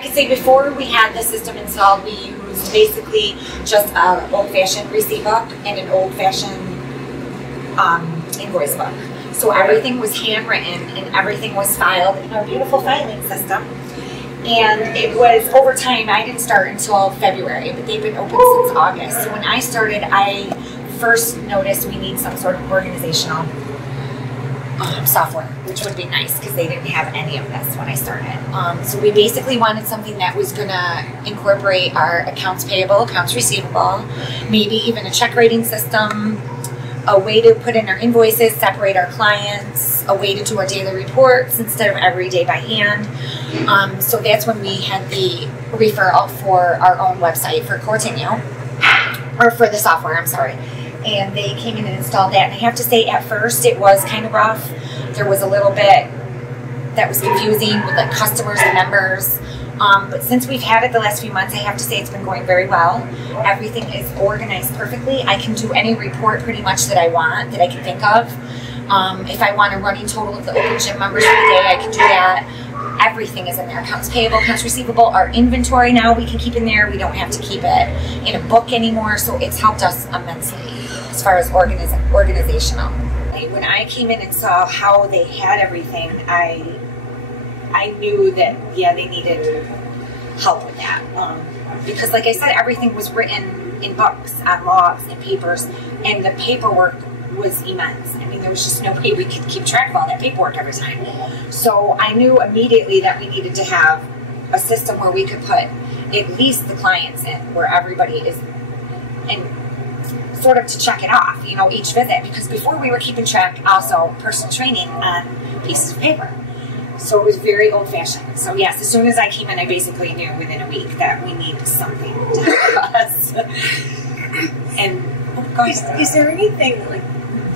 I could say before we had the system installed, we used basically just an old-fashioned receipt book and an old-fashioned invoice book. So everything was handwritten and everything was filed in our beautiful filing system. And it was, over time, I didn't start until February, but they've been open since August. So when I started, I first noticed we need some sort of organizational software, which would be nice because they didn't have any of this when I started. So we basically wanted something that was going to incorporate our accounts payable, accounts receivable, maybe even a check rating system, a way to put in our invoices, separate our clients, a way to do our daily reports instead of every day by hand. So that's when we had the referral for our own website for Cortineo, or for the software, I'm sorry. And they came in and installed that. And I have to say, at first, it was kind of rough. There was a little bit that was confusing with like customers and members. But since we've had it the last few months, I have to say it's been going very well. Everything is organized perfectly. I can do any report pretty much that I want, that I can think of. If I want a running total of the open gym members for the day, I can do that. Everything is in there. Accounts payable, accounts receivable. Our inventory now we can keep in there. We don't have to keep it in a book anymore. So it's helped us immensely as far as organizational. When I came in and saw how they had everything, I knew that, yeah, they needed help with that. Because like I said, everything was written in books, on logs, and papers, and the paperwork was immense. I mean, there was just no way we could keep track of all that paperwork every time. So I knew immediately that we needed to have a system where we could put at least the clients in, where everybody is in, sort of to check it off, you know, each visit. Because before we were keeping track also personal training on pieces of paper. So it was very old-fashioned. So yes, as soon as I came in, I basically knew within a week that we needed something to help us. And is there anything like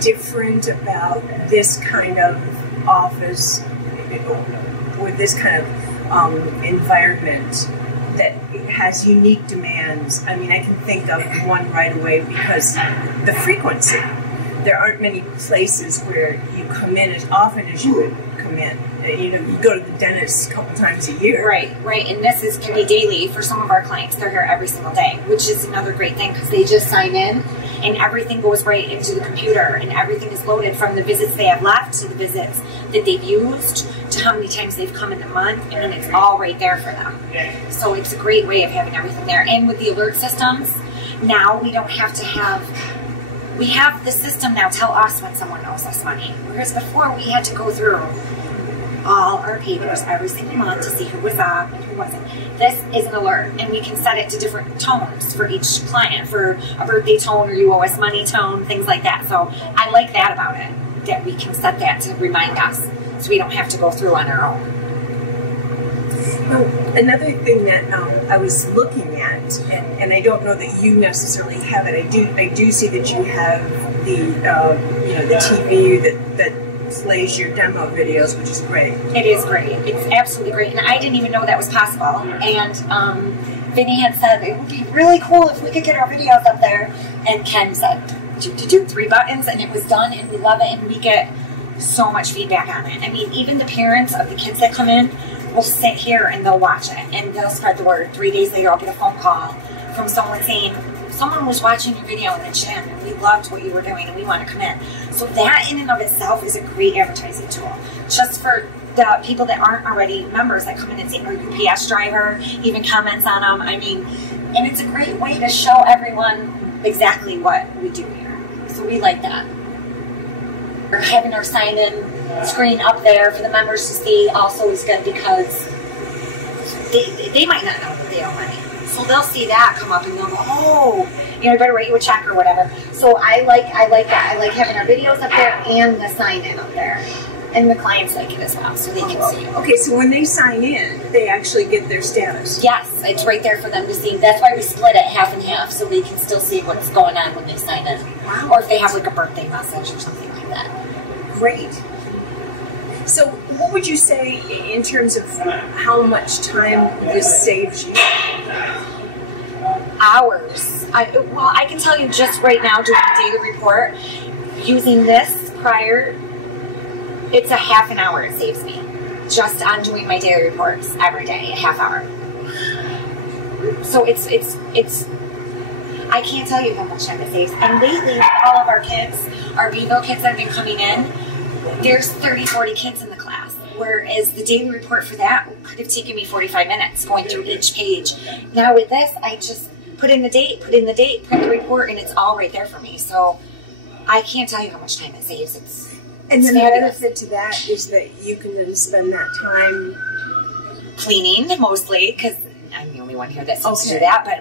different about this kind of office with this kind of environment that has unique demands? I mean, I can think of one right away because the frequency. There aren't many places where you come in as often as you would come in. You know, you go to the dentist a couple times a year. Right, right. And this can be daily for some of our clients. They're here every single day, which is another great thing because they just sign in and everything goes right into the computer and everything is loaded from the visits they have left to the visits that they've used to how many times they've come in the month, and then it's all right there for them. So it's a great way of having everything there. And with the alert systems, now we don't have to have... We have the system now tell us when someone owes us money. Whereas before we had to go through all our papers every single month to see who was up and who wasn't. This is an alert, and we can set it to different tones for each client, for a birthday tone or you owe us money tone, things like that. So I like that about it, that we can set that to remind us so we don't have to go through on our own. Well, another thing that I was looking at, and I don't know that you necessarily have it. I do see that you have the you know, the TV that plays your demo videos, which is great. It is great. It's absolutely great, and I didn't even know that was possible. And Vinny had said it would be really cool if we could get our videos up there, and Ken said, do 3 buttons, and it was done, and we love it, and we get so much feedback on it. I mean, even the parents of the kids that come in will sit here and they'll watch it and they'll spread the word. 3 days later, I'll get a phone call from someone saying, someone was watching your video in the gym and we loved what you were doing and we want to come in. So that in and of itself is a great advertising tool. Just for the people that aren't already members that come in and say, our UPS driver even comments on them. I mean, and it's a great way to show everyone exactly what we do here. So we like that. Having our sign-in screen up there for the members to see also is good because they might not know that they owe money. So they'll see that come up and they'll go, oh, you know, I better write you a check or whatever. So I like that. I like having our videos up there and the sign-in up there. And the clients like it as well, so they can see it. Okay, so when they sign in, they actually get their status. Yes, it's right there for them to see. That's why we split it half and half, so they can still see what's going on when they sign in. Wow. Or if they have like a birthday message or something like that. Great. So what would you say in terms of how much time this saves you? Hours. Well, I can tell you just right now doing a daily report, using this prior, it's a half an hour it saves me. Just on doing my daily reports every day, a half hour. So it's I can't tell you how much time it saves. And lately, all of our kids, our Beeville kids that have been coming in, there's 30, 40 kids in the class. Whereas the daily report for that could have taken me 45 minutes going through each page. Now with this, I just put in the date, print the report, and it's all right there for me. So I can't tell you how much time it saves. And it's then the fabulous. benefit to that is that you can then spend that time cleaning mostly, because I'm the only one here that seems to do that, but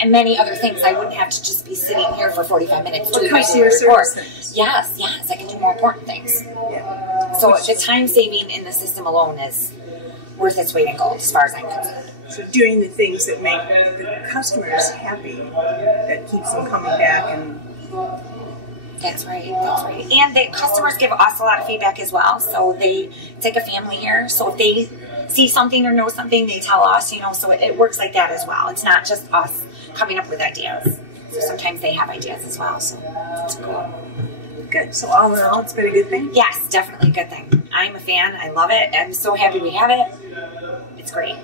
and many other things. I wouldn't have to just be sitting here for 45 minutes doing my daily report. Yes, I can do more important things. Yeah. So the time saving in the system alone is worth its weight in gold, as far as I'm concerned. So doing the things that make the customers happy, that keeps them coming back. And That's right. And the customers give us a lot of feedback as well. So it's like a family here. So if they see something or know something, they tell us, so it works like that as well. It's not just us coming up with ideas. So sometimes they have ideas as well. So it's cool. Good. So all in all, it's been a good thing? Yes, definitely a good thing. I'm a fan. I love it. I'm so happy we have it. It's great.